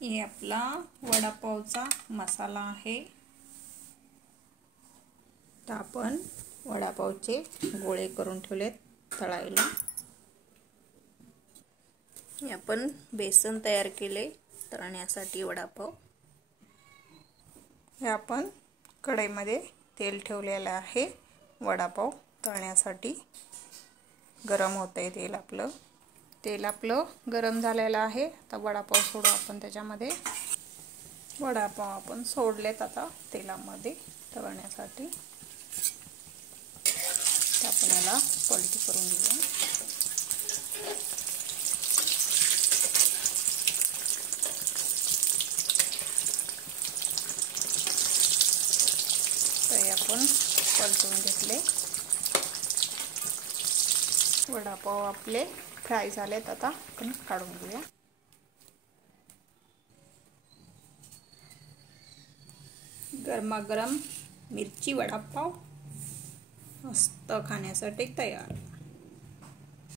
हे आपला वडापावचा मसाला आहे। तर आपण वडापावचे गोळे करून ठेवलेत तळायला। हे आपण बेसन तयार केले तळण्यासाठी वडापाव। हे आपण कढईमध्ये तेल ठेवलेले आहे वडापाव तळण्यासाठी। गरम होते तेल आपलं गरम झालेलं आहे। आता वडापाव सोडू आपण त्याच्यामध्ये। वडापाव आपण सोडलेत आता तेलामध्ये तळण्यासाठी। आपण याला पलटी करून घेऊया। तर आपण पलटून घेतले। वडापाव आपले फ्राय झालेत, आता आपण काढून घेऊया। गरमागरम मिरची वडापाव मस्त खाण्यासाठी तयार।